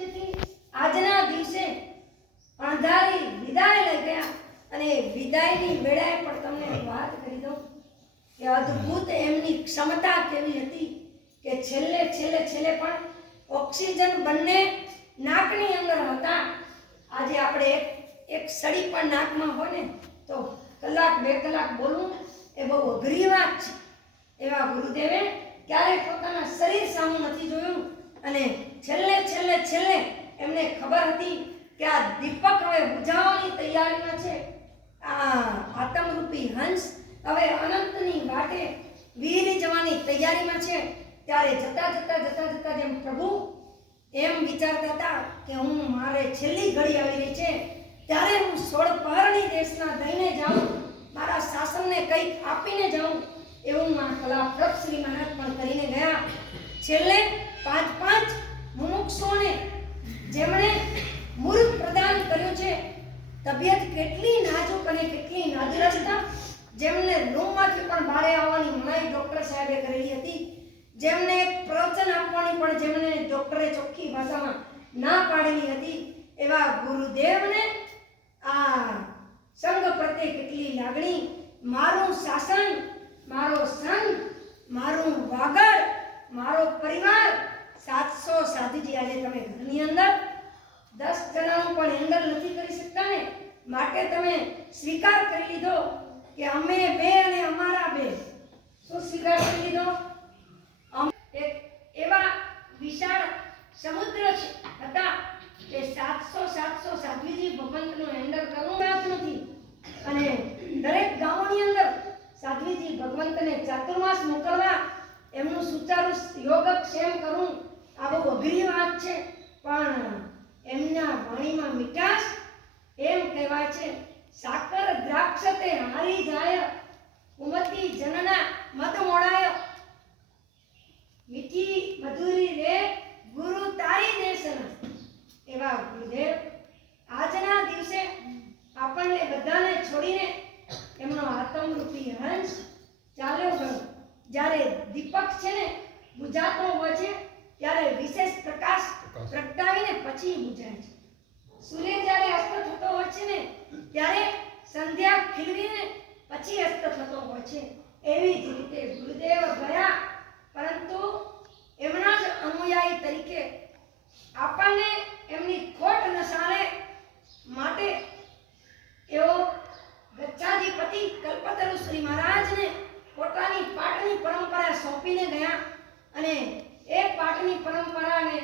પરિસ્થિતિથી આજના દિવસે અણધારી વિદાય લઈ ગયા અને વિદાયની વેળાએ પણ તમને વાત કરી દઉં કે અદ્ભુત એમની ક્ષમતા કેવી હતી કે છેલ્લે છેલ્લે છેલ્લે પણ ઓક્સિજન બંને નાકની અંદર હતા. આજે આપણે એક સળી પણ નાકમાં હોય ને, તો કલાક, બે કલાક બોલવું એ બહુ અઘરી વાત છે. એવા ગુરુદેવે ક્યારેય પોતાના શરીર સામું નથી જોયું. અને છેલ્લે છેલ્લે છેલ્લે એમને ખબર હતી કે આ દીપક હવે બુઝાવવાની તૈયારીમાં છે. આ આતમરૂપી હંસ હવે અનંતની વાટે વિહીરી જવાની તૈયારીમાં છે. ત્યારે જતા જતા જતા જતા જેમ પ્રભુ એમ વિચારતા હતા કે હું મારે છેલ્લી ઘડી આવી રહી છે, ત્યારે હું સોળ પહરની દેશના દઈને જાઉં, મારા શાસનને કંઈક આપીને જાઉં, એવું મા કલા પ્રભ શ્રી મહારાજ પણ કરીને ગયા. છેલ્લે પાંચ પાંચ મુમુક્ષોને જેમણે મૂર્ખ પ્રદાન કર્યું છે, તબિયત કેટલી નાજુક અને કેટલી નાદુરસ્ત જેમને રૂમમાંથી પણ બહાર આવવાની મનાઈ ડોક્ટર સાહેબે કરેલી હતી, જેમને પ્રવચન આપવાની પણ જેમને ડોક્ટરે ચોખ્ખી ભાષામાં ના પાડેલી હતી, એવા ગુરુદેવને આ સંઘ પ્રત્યે કેટલી લાગણી. મારું શાસન, મારો સંઘ, મારું વાગડ, મારો પરિવાર સાતસો સાધુજી આજે તમે ઘરની અંદર દસ જણાનું પણ હેન્ડલ નથી કરી શકતા ને? માટે તમે સ્વીકાર કરી લીધો કે અમે બે અને અમારા બે. શું સ્વીકાર કરી લીધો? એક એવા વિશાળ સમુદ્ર હતા કે સાતસો સાતસો સાધ્વીજી ભગવંતનું હેન્ડલ કરવું નથી. અને દરેક ગામોની અંદર સાધ્વીજી ભગવંતને ચાતુર્માસ મોકલવા એમનું સુચારુ યોગક્ષેમ કરવું આ બહુ અઘરી વાત છે, પણ એમના વાણીમાં મીઠાશ એમ કહેવાય છે, સાકર દ્રાક્ષ તે હારી જાય ઉમતી જનના મત મોડાય. મીઠી મધુરી રે, ગુરુ તારી દેશના. એવા ગુરુદેવ, આજના દિવસે આપણને બધાને છોડીને એમનો આત્મરૂપી હંસ ચાલ્યો ગયો જ્યારે દીપક છે ને બુજાતો હોય છે ત્યારે વિશેષ પ્રકાશ પ્રગટાવીને પછી બુજાય છે સૂર્ય જ્યારે અસ્ત થતો હોય છે ને ત્યારે સંધ્યા ખીલવીને પછી અસ્ત થતો હોય છે એવી જ રીતે ગુરુદેવ ગયા પરંતુ એમના જ અનુયાયી તરીકે આપણને એમની ખોટ નસાડે માટે એઓ ગચ્છાધિપતિ કલ્પતરુ શ્રી મહારાજને પોતાની પાટની પરંપરા સોંપીને ગયા અને એ પાઠની પરંપરાને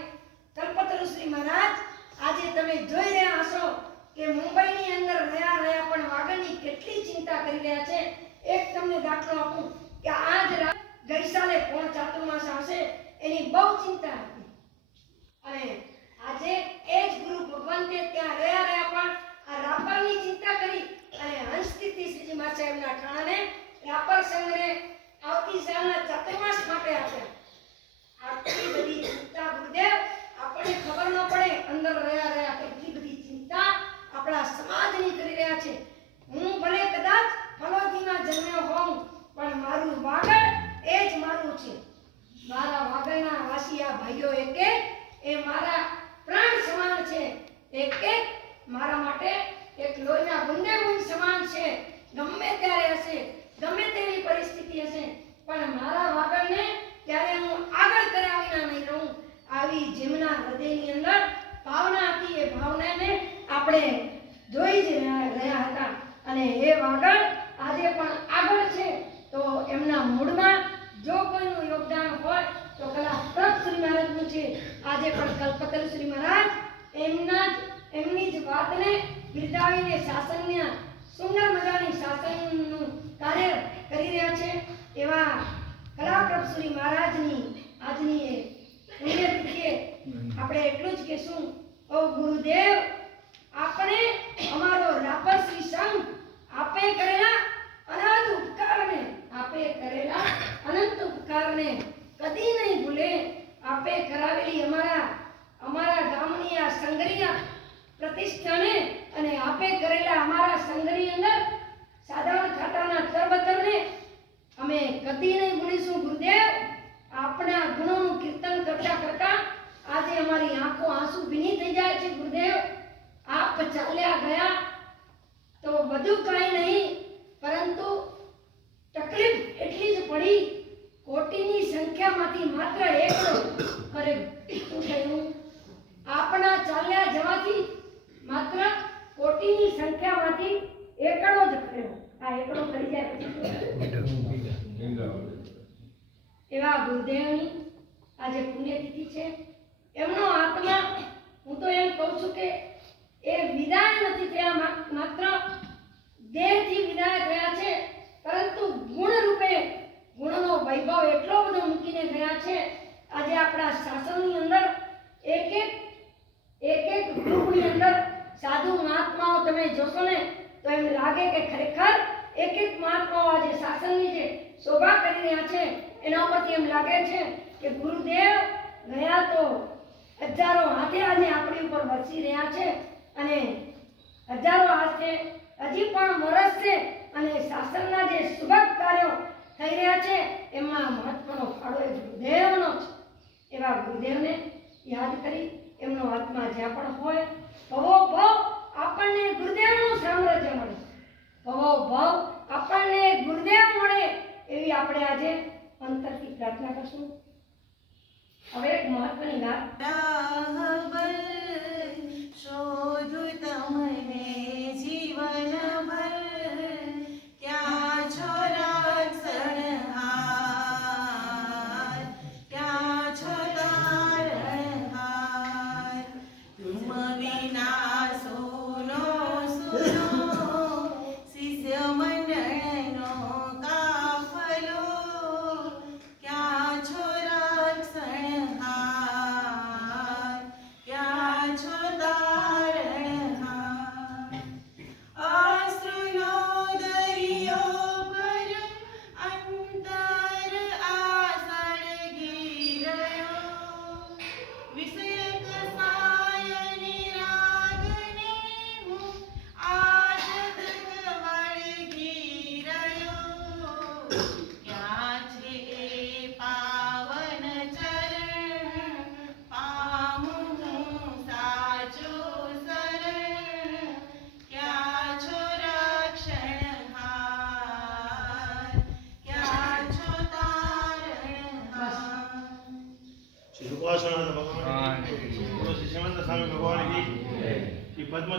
કલ્પતરુ શ્રી મહારાજ આજે તમે જોઈ રહ્યા હશો કે મુંબઈની અંદર રહ્યા રહ્યા પણ વાગડની કેટલી ચિંતા કરી રહ્યા છે. એક તમને દાખલો આપું કે આજ રા- ગઈ સાલે કોણ ચાતુર્માસ આવશે એની બહુ ચિંતા હતી. અને આજે એ જ ગુરુ ભગવંતે ત્યાં રહ્યા રહ્યા પણ આ રાપરની ચિંતા કરી અને હંસકીર્તિ શ્રીજી મા સાહેબના ઠાણાને રાપર સંઘને આવતી સાલના ચતુર્માસ માટે આપ્યા આટલી બધી ચિંતા ગુરુદેવ આપણને ખબર ન પડે અંદર રહ્યા રહ્યા કેટલી બધી ચિંતા આપણા સમાજની કરી રહ્યા છે હું ભલે કદાચ ફલોદીમાં જન્મ્યો હોઉં પણ મારું વાગડ એ જ મારું છે મારા વાગડના વાસિયા ભાઈઓ એક એક એ મારા પ્રાણ સમાન છે એક એક મારા માટે એક લોહીના બુંદે બુંદ સમાન છે ગમે ત્યારે હશે ગમે તેવી પરિસ્થિતિ હશે પણ મારા વાગડને ત્યારે હું આગળ કર્યા વિના નહીં રહું આવી જેમના હૃદયની અંદર ભાવના હતી એ ભાવનાને આપણે જોઈ જ રહ્યા હતા. અને એ વાગડ આજે પણ આગળ છે. તો એમના મૂળમાં જો કોઈનું યોગદાન હોય તો કલા પ્રભ શ્રી મહારાજનું છે આજે પણ કલ્પતરુ શ્રી મહારાજ? એમના જ એમની જ વાતને બિરદાવીને શાસનના સુંદર મજાની શાસનનું કાર્ય કરી રહ્યા છે. એવા કલાપ્રભ શ્રી મહારાજની આજની એ આપણે એટલું જ કહેશું. ઓ ગુરુદેવ આપણે અમારો શ્રી સંઘ આપે કરેલા અનંત ઉપકારને આપે કરેલા અનંત ઉપકારને કદી નહીં ભૂલે. આપે કરાવેલી અમારા અમારા ગામની આ સંગરીયા પ્રતિષ્ઠાને અને આપે કરેલા અમારા સંગરી અંદર સાધારણ ખાતાના તરબતરને અમે કદી નહીં ભૂલીશું. ગુરુદેવ, આપણા ગુણોનું કીર્તન કરતા કરતા આજે અમારી આંખો આંસુ ભીની થઈ જાય છે, ગુરુદેવ. આપ ચાલ્યા ગયા તો બધું કાંઈ નહીં, પરંતુ તકલીફ એટલી જ પડી, કોટીની સંખ્યામાંથી માત્ર એકડો અરે, શું થયું? આપણા ચાલ્યા જવાથી માત્ર કોટીની સંખ્યામાંથી એકડો જ ખર્યો આ એકડો કરી જાય એવા ગુરુદેવની આજે પુણ્યતિથિ છે. એમનો આત્મા, હું તો એમ કહું છું કે એ વિદાય નથી થયા માત્ર દેહથી વિદાય થયા છે, પરંતુ ગુણ રૂપે ગુણનો વૈભવ એટલો બધો મૂકીને ગયા છે, આજે આપણા શાસનની અંદર એક એક એક એક ગ્રુપની અંદર સાધુ મહાત્માઓ તમે જોશો ને, તો એમ લાગે કે ખરેખર એક એક મહાત્માઓ આજે શાસનની જે શોભા કરી રહ્યા છે, એના ઉપરથી એમ લાગે છે કે ગુરુદેવ ગયા તો હજારો હાથે આજે આપણી ઉપર વરસી રહ્યા છે અને હજારો હાથે હજી પણ વરસશે અને શાસનના જે સુભગ કાર્યો થઈ રહ્યા છે, એમાં મહત્વનો ફાળો એ ગુરુદેવનો છે. એવા ગુરુદેવને યાદ કરી એમનો આત્મા જ્યાં પણ હોય, ભવો ભવ આપણને ગુરુદેવનું સામ્રાજ્ય મળે. ભવો ભવ આપણને ગુરુદેવ મળે એવી આપણે આજે અંતરથી પ્રાર્થના કરશું. હવે એક મહત્વની વાત. শোধ তোমায়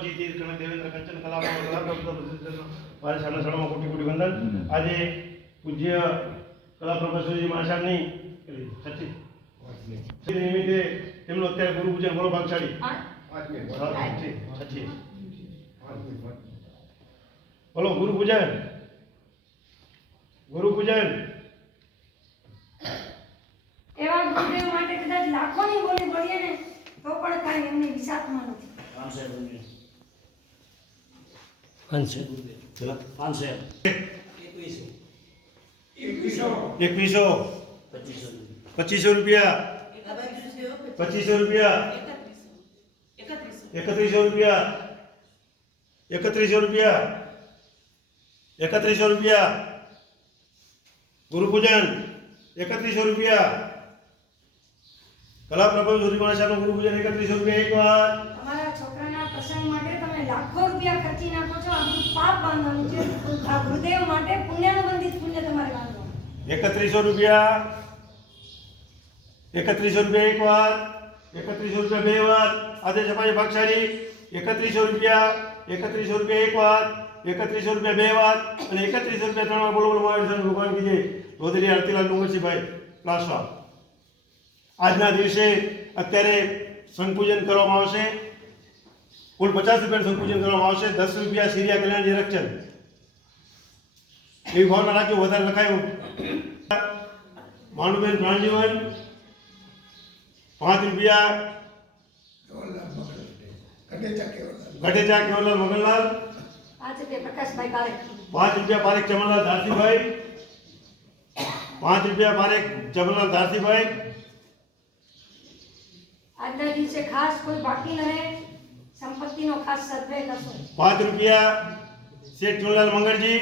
તીર્થ કનક દેવેન્દ્ર કંચન કલામાં મારે સાડા સાડામાં કોટી કોટી વંદન. આજે પૂજ્ય કલા પ્રોફેસરજી મહાસાહેબની છઠ્ઠી નિમિત્તે તેમનો અત્યારે ગુરુ પૂજન બોલો ભાગશાળી. છઠ્ઠી બોલો ગુરુ પૂજન. ગુરુ પૂજન. એવા ગુરુદેવ માટે કદાચ લાખોની બોલી બોલીએ ને તો પણ કાંઈ એમની વિસાતમાં નથી એકવીસો. પચીસો રૂપિયા. પચીસો રૂપિયા. એકત્રીસો રૂપિયા. એકત્રીસો રૂપિયા. એકત્રીસો રૂપિયા. ગુરુપૂજન. એકત્રીસો રૂપિયા. કલા પ્રભુ સુધી ગુરુપૂજન ગુરુ પૂજન એકત્રીસો રૂપિયા એક વાર. પ્રસંગ માટે તમે લાખો રૂપિયા ખર્ચી નાખો છો. આપણું પાપ બાંધવાનું છે. આ ગુરુદેવ માટે પુણ્યાનુબંધિત પુણ્ય તમારે બાંધવાનું. એકત્રીસો રૂપિયા. એકત્રીસો રૂપિયા એક વાર. એકત્રીસો રૂપિયા બે વાર. આજે જમાઈ ભાગશાળી. એકત્રીસો રૂપિયા. એકત્રીસો રૂપિયા એક વાર. એકત્રીસો રૂપિયા બે વાર. અને એકત્રીસો રૂપિયા ત્રણ વાર બોલો બોલો મહાવીર ભગવાન કીજે. રોદરી આરતીલાલ ડુંગરસિંહભાઈ પ્લાસવા. આજના દિવસે અત્યારે સંપૂજન કરવામાં આવશે. કુલ પચાસ રૂપિયાનું સંપૂજન કરવામાં આવશે દસ રૂપિયા સિરિયા કલ્યાણ રક્ષણ એવી ભાવના રાખ્યો વધારે લખાયું માનુબેન પ્રાણજીવન પાંચ રૂપિયા ગઢેચા કેવલાલ મગનલાલ આજે તે પ્રકાશભાઈ કાળે પાંચ રૂપિયા પારેખ ચમનલાલ ધારસીભાઈ પાંચ રૂપિયા પારેખ ચમનલાલ ધારસીભાઈ આજના દિવસે ખાસ કોઈ બાકી ન રહે સંપત્તિનો ખાસ સર્વે કરશો પાંચ રૂપિયા શેઠ ચુનલાલ મંગળજી.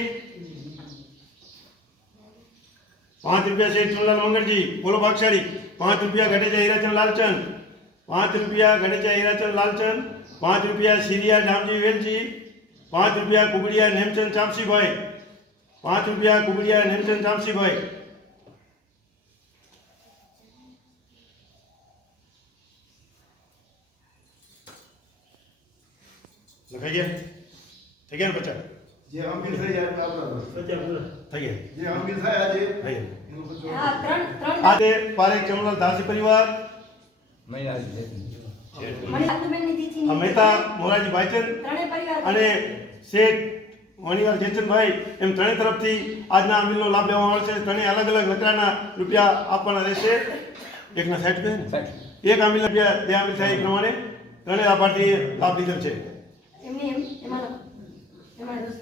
પાંચ રૂપિયા શેઠ ચુનલાલ મંગળજી. બોલો ભાગશાળી. પાંચ રૂપિયા ગઢેચા હીરાચંદ લાલચંદ. પાંચ રૂપિયા ગણેચા હીરાચંદ લાલચંદ. પાંચ રૂપિયા સિરિયા ડામજી વેલજી. પાંચ રૂપિયા કુબડિયા નેમચંદ ચામસીભાઈ. પાંચ રૂપિયા કુબડિયા નેમચંદ ચામસીભાઈ. લખાઈ ગયા થઈ ગયા ને પચાસ જે અમીર થઈ આપણા થઈ ગયા જે અમીર થાય આજે થઈ ગયા એનું બધું આ ત્રણ ત્રણ આજે પારેખ ચમલાલ દાસી પરિવાર મહેતા મોરારજી ભાઈચંદ અને શેઠ વણીવાર જેતનભાઈ એમ ત્રણેય તરફથી આજના અમીલનો લાભ લેવામાં આવશે ત્રણેય અલગ અલગ લકડાના રૂપિયા આપવાના રહેશે એકના સાઠ બે એક આમિલ રૂપિયા બે આમિલ થાય એ પ્રમાણે ત્રણેય લાભાર્થીએ લાભ લીધેલ છે એમની એમ એમાં એમાં દસ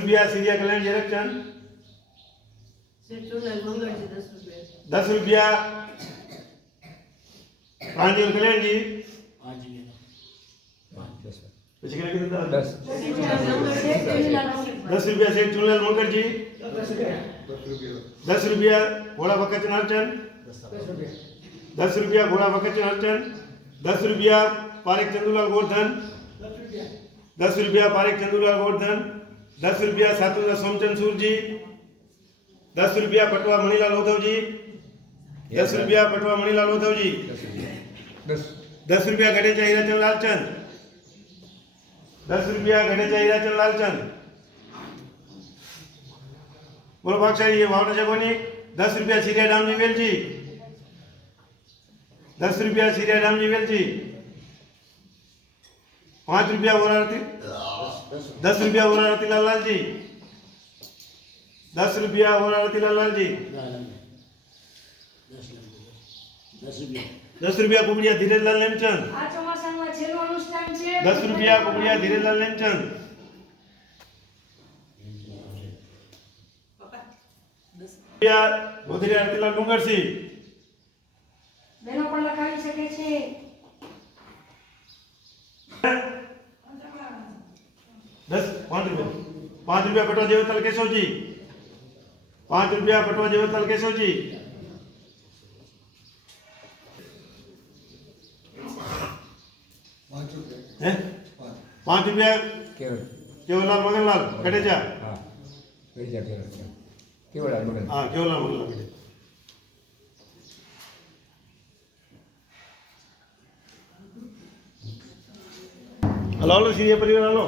રૂપિયા સિરિયા કલ્યાણ ઝેરકચંદ દસ રૂપિયા. પ્રાંજલ કલ્યાણજી. પછી કેટલા કીધા ચુનીલાલ દસ. રૂપિયા શેઠ ચુનલાલ મંગળજી. દસ રૂપિયા દસ રૂપિયા ઘોડા વકચન અર્ચન. દસ રૂપિયા ઘોડા વકચન અર્ચન. દસ રૂપિયા પારેખ ચંદુલાલ ગોરધન દસ રૂપિયા પારેખ ચંદુલાલ ગોરધન દસ રૂપિયા સાતુલા સોમચંદ સુરજી, દસ રૂપિયા પટવા મણીલાલ ઉદ્ધવજી દસ રૂપિયા પટવા મણીલાલ ઉદ્ધવજી દસ રૂપિયા ગઢેચા હીરાચંદ લાલચંદ, દસ રૂપિયા ગઢેચા હીરાચંદ લાલચંદ. બોલો ભાગશાળી એ વાવટા જગવાની, દસ રૂપિયા સિરિયા ડામજી વેલજી, દસ રૂપિયા સિરિયા ડામજી વેલજી. પાંચ રૂપિયા ઓરારતી દસ રૂપિયા ઓરારતી લાલજી દસ રૂપિયા ઓરારતી લાલજી દસ રૂપિયા કુમડિયા ધીરેજલાલ લેમચંદ દસ રૂપિયા કુમડિયા ધીરેજલાલ લેમચંદ ગોધરી આરતીલાલ ડુંગરસિંહ. બહેનો પણ લખાવી શકે છે. દસ પાંચ રૂપિયા. પાંચ રૂપિયા પટવા દેવતલ કેશવજી પાંચ રૂપિયા પટવા જેવો તલ કેશવજી હે? પાંચ રૂપિયા કેવલાલ મગનલાલ કટેચા હા. કેવલાલ મગનલાલ કટેચા હલો હલો સિરિયા પરિવાર હલો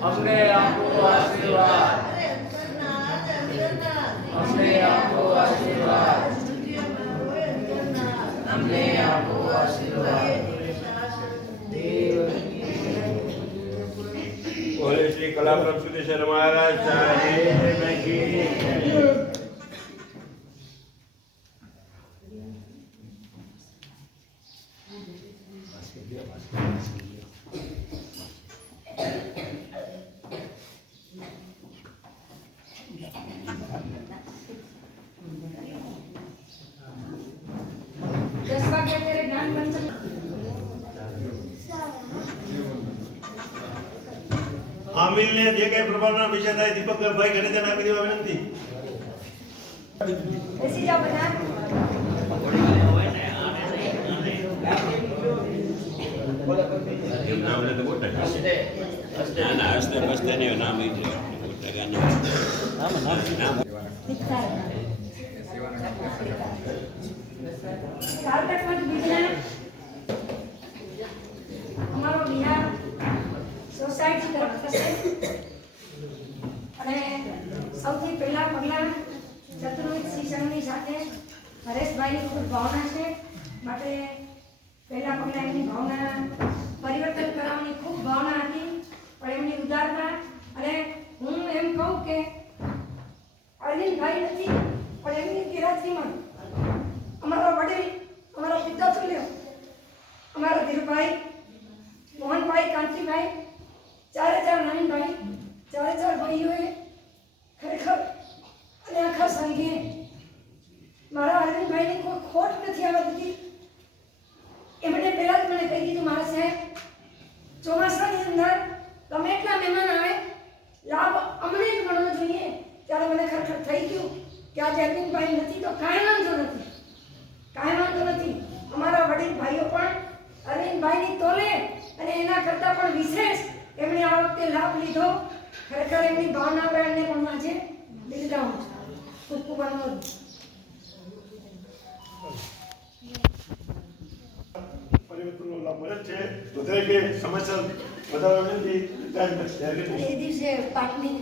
અમને આપો આશીર્વાદ અમને આપો આશીર્વાદ અમને આપો આશીર્વાદ બોલે શ્રી કલાપ્રભ સુરેશ્વર મહારાજ સાહેબ કી જય. દસ વાગે અત્યારે જ્ઞાન પંચમ આ મિલને જે કઈ પ્રભાવના પૈસા થાય દીપકભાઈ ગણેશને આપી દેવા વિનંતી. બેસી જાઓ બધા ના ના હસતે બસતે નહીં નામ એ છે કારતક બીજના અમારો બિહાર સોસાયટી તરફ થશે અને સૌથી પહેલા પગલાં ચતુર્વેદ સાથે હરેશભાઈની ખૂબ ભાવના છે. માટે પહેલા પગલા એમની ભાવના પરિવર્તન કરવાની ખૂબ ભાવના હતી, પણ એમની ઉદારતા અને હું એમ કહું કે અરવિંદભાઈ નથી, પણ એમની ગેરહાજરીમાં અમારા વડીલ, અમારા પિતા તુલ્ય અમારા ધીરુભાઈ, મોહનભાઈ, કાંતિભાઈ, ચારે ચાર નવીનભાઈ ચારે ચાર ભાઈઓએ ખરેખર અને આખા સંઘે મારા અરવિંદભાઈને કોઈ ખોટ નથી આવવા દીધી. એમણે પહેલાં જ મને કહી દીધું મારા સાહેબ, ચોમાસાની અંદર ગમે એટલા મહેમાન આવે, લાભ અમને જ મળવો જોઈએ. ત્યારે મને ખરેખર થઈ ગયું કે આજે અરવિંદભાઈ નથી, તો કાંઈ વાંધો નથી. કાંઈ વાંધો નથી. અમારા વડીલ ભાઈઓ પણ અરવિંદભાઈની તોલે અને એના કરતાં પણ વિશેષ એમણે આ વખતે લાભ લીધો. ખરેખર એમની ભાવના એમને પણ આજે બિરદાવું છું ખૂબ ખૂબ અનુરોધ પરિવર્તનનો લાભ મળે છે. તો દરેકે સમસ્યા વધારવા વિનંતી એ દિવસે પાટની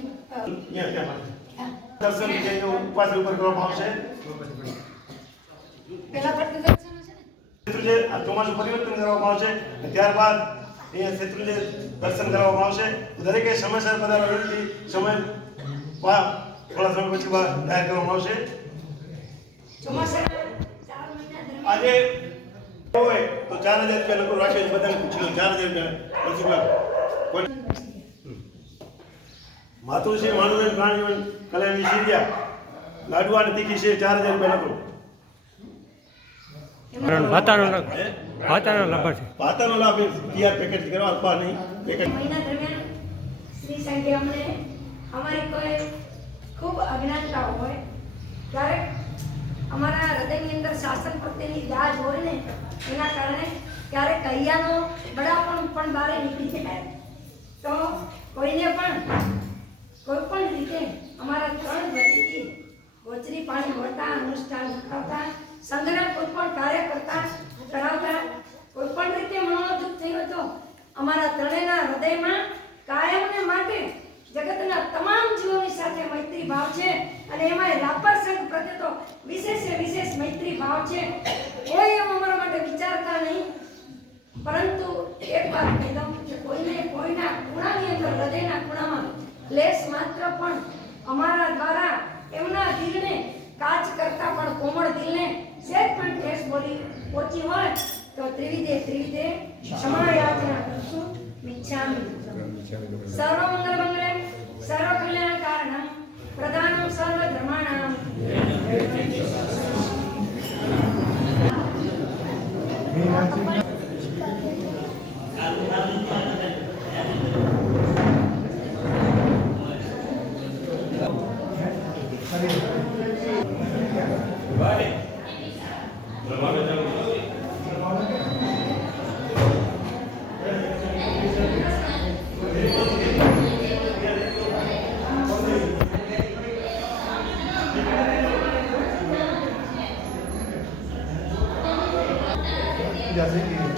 દર્શન ઉપવાસ ઉપર કરવામાં આવશે. પટની દર્શન ચોમાસું પરિવર્તન કરવામાં આવશે ત્યારબાદ અહીંયા શેત્રુંજય દર્શન કરવામાં આવશે. દરેકે સમયસર વધારવા વિનંતી સમય થોડા સમય પછી બા જાહેર કરવામાં આવશે. દરમિયાન? આજે હોય તો ચાર હજાર રૂપિયા લોકો રાખ્યો છે બધાને પૂછી ચાર હજાર રૂપિયા માતુશ્રી માનવબેન પ્રાણીવન કલ્યાણની સિરિયા લાડવા અને તીખી છે ચાર હજાર રૂપિયા લખો ભાતાનો લાભ ભાતાનો લાભ છે. ભાતાનો લાભ તૈયાર પેકેટ કરવા આપવા નહીં પેકેટ મહિના દરમિયાન શ્રી સંઘે અમને અમારી કોઈ ખૂબ અજ્ઞાનતા હોય ક્યારેક અમારા હૃદયની અંદર શાસન પ્રત્યેની દાજ હોય ને, એના કારણે ક્યારેક કૈયાનો બડાપણ પણ બહાર નીકળી જાય. તો કોઈને પણ કોઈ પણ રીતે અમારા ત્રણ વતીથી ગોચરી પાણી મળતા અનુષ્ઠાન કરતા સંગ્રહ કોઈ પણ કાર્ય કરતા કરાવતા કોઈ પણ રીતે મનોદુખ થયો તો અમારા ત્રણેયના હૃદયમાં કાયમને માટે જગતના તમામ જીવોની સાથે મૈત્રી ભાવ છે અને એમાં રાપર સંઘ પ્રત્યે તો વિશેષ વિશેષ મૈત્રી ભાવ છે કોઈ એમ અમારા માટે વિચારતા નહીં પરંતુ એક વાત કહી દઉં કે કોઈને કોઈના ખૂણાની અંદર હૃદયના ખૂણામાં લેશ માત્ર પણ અમારા દ્વારા એમના દિલને કાચ કરતા પણ કોમળ દિલને સેજ પણ ઠેસ બોલી પહોંચી હોય તો ત્રિવિધે ત્રિવિધે ક્ષમા યાચના કરશું મિચ્છામિ સર્વ મંગલ મંગલે સર્વ કલ્યાણ કારણમ પ્રધાનમ que hace